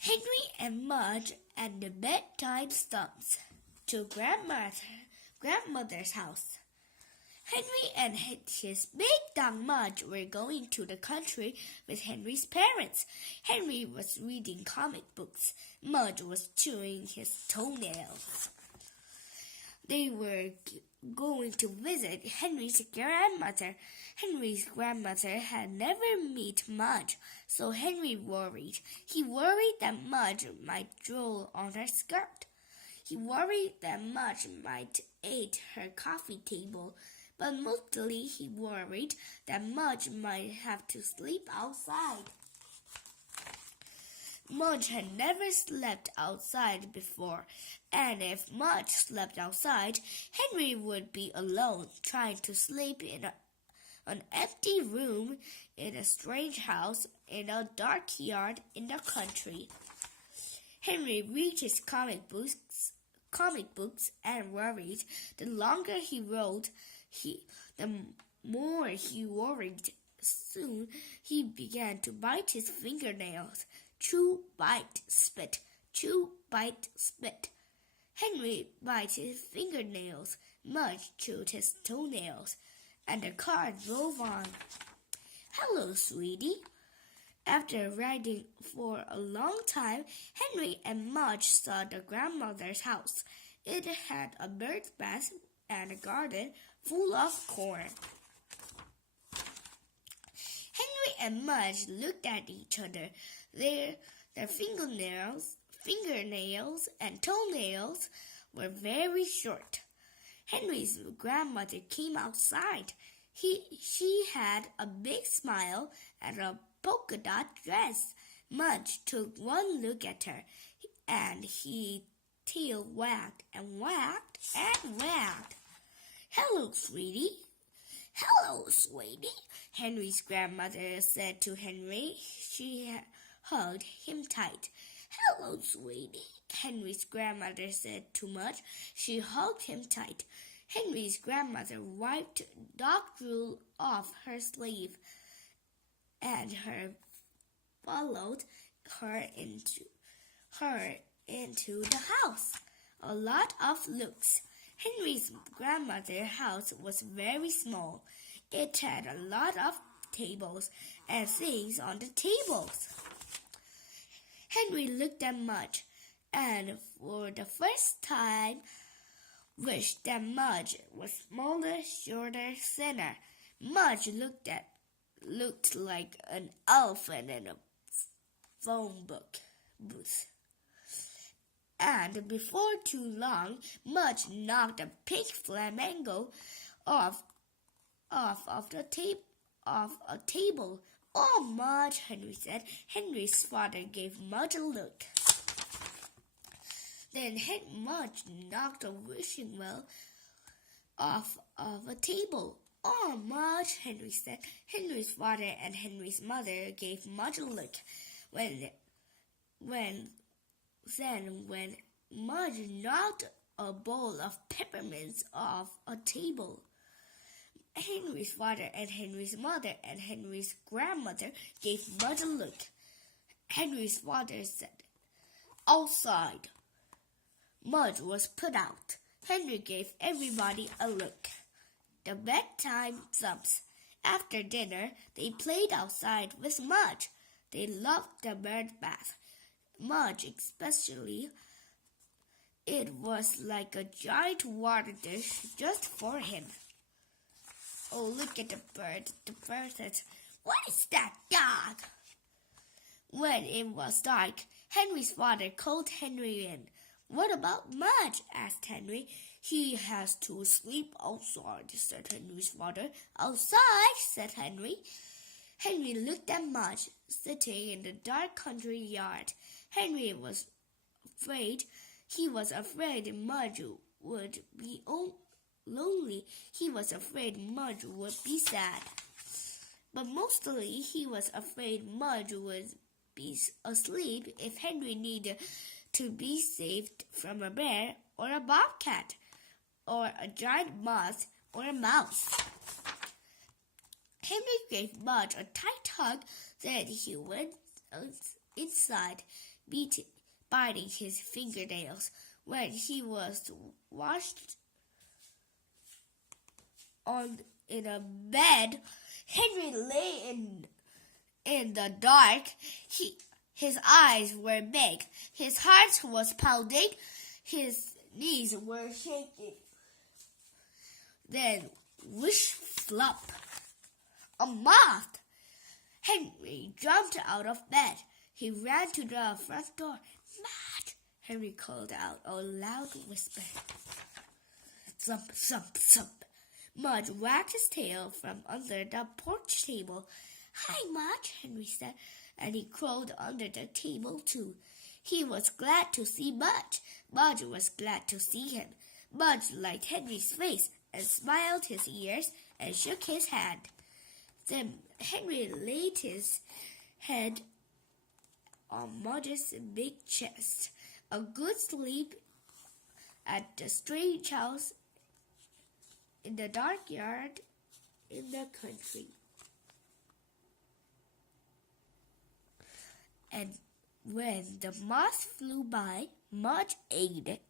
Henry-and-Mudge and the Bedtime Thumps to grandmother's house. Henry and his big dog Mudge were going to the country with Henry's parents. Henry was reading comic books. Mudge was chewing his toenails. They were going to visit Henry's grandmother. Henry's grandmother had never met Mudge, so Henry worried. He worried that Mudge might drool on her skirt. He worried that Mudge might eat her coffee table, but mostly he worried that Mudge might have to sleep outside. Mudge had never slept outside before, and if Mudge slept outside, Henry would be alone, trying to sleep in an empty room in a strange house in a dark yard in the country. Henry read his comic books and worried. The longer he wrote, the more he worried. Soon he began to bite his fingernails. Chew, bite, spit. Chew, bite, spit. Henry bit his fingernails. Mudge chewed his toenails. And the car drove on. "Hello, sweetie." After riding for a long time, Henry and Mudge saw the grandmother's house. It had a bird's bath and a garden full of corn. Henry and Mudge looked at each other. Their fingernails and toenails were very short. Henry's grandmother came outside. She had a big smile and a polka dot dress. Mudge took one look at her, and his tail wagged and wagged and wagged. "Hello, sweetie." "Hello, sweetie," Henry's grandmother said to Henry. She hugged him tight. "Hello, sweetie," Henry's grandmother said to Mudge. She hugged him tight. Henry's grandmother wiped dog drool off her sleeve, and followed her into the house. A lot of looks. Henry's grandmother's house was very small. It had a lot of tables and things on the tables. Henry looked at Mudge, and for the first time wished that Mudge was smaller, shorter, thinner. Mudge looked like an elephant in a phone booth. And before too long, Mudge knocked a pink flamingo off a table. "Oh, Mudge," Henry said. Henry's father gave Mudge a look. Then Mudge knocked a wishing well off of a table. "Oh, Mudge," Henry said. Henry's father and Henry's mother gave Mudge a look. When Mudge knocked a bowl of peppermints off a table, Henry's father and Henry's mother and Henry's grandmother gave Mudge a look. Henry's father said, "Outside." Mudge was put out. Henry gave everybody a look. The bedtime Thumps. After dinner, they played outside with Mudge. They loved the bird bath. Mudge especially. It was like a giant water dish just for him. "Oh, look at the bird." The bird said, "What is that dog?" When it was dark, Henry's father called Henry in. "What about Mudge?" asked Henry. "He has to sleep outside," said Henry's father. "Outside," said Henry. Henry looked at Mudge, sitting in the dark country yard. Henry was afraid. He was afraid Mudge would be lonely. He was afraid Mudge would be sad. But mostly he was afraid Mudge would be asleep if Henry needed to be saved from a bear or a bobcat or a giant moth or a mouse. Henry gave Mudge a tight hug. Then he went inside. biting his fingernails. When he was washed in a bed, Henry lay in the dark. His eyes were big. His heart was pounding. His knees were shaking. Then, whish, flop, a moth! Henry jumped out of bed. He ran to the front door. "Mudge!" Henry called out a loud whisper. Thump, thump, thump. Mudge wagged his tail from under the porch table. "Hi, Mudge," Henry said, and he crawled under the table too. He was glad to see Mudge. Mudge was glad to see him. Mudge liked Henry's face and smiled his ears and shook his hand. Then Henry laid his head on Mudge's big chest. A good sleep at the strange house in the dark yard in the country. And when the moth flew by, Mudge ate it.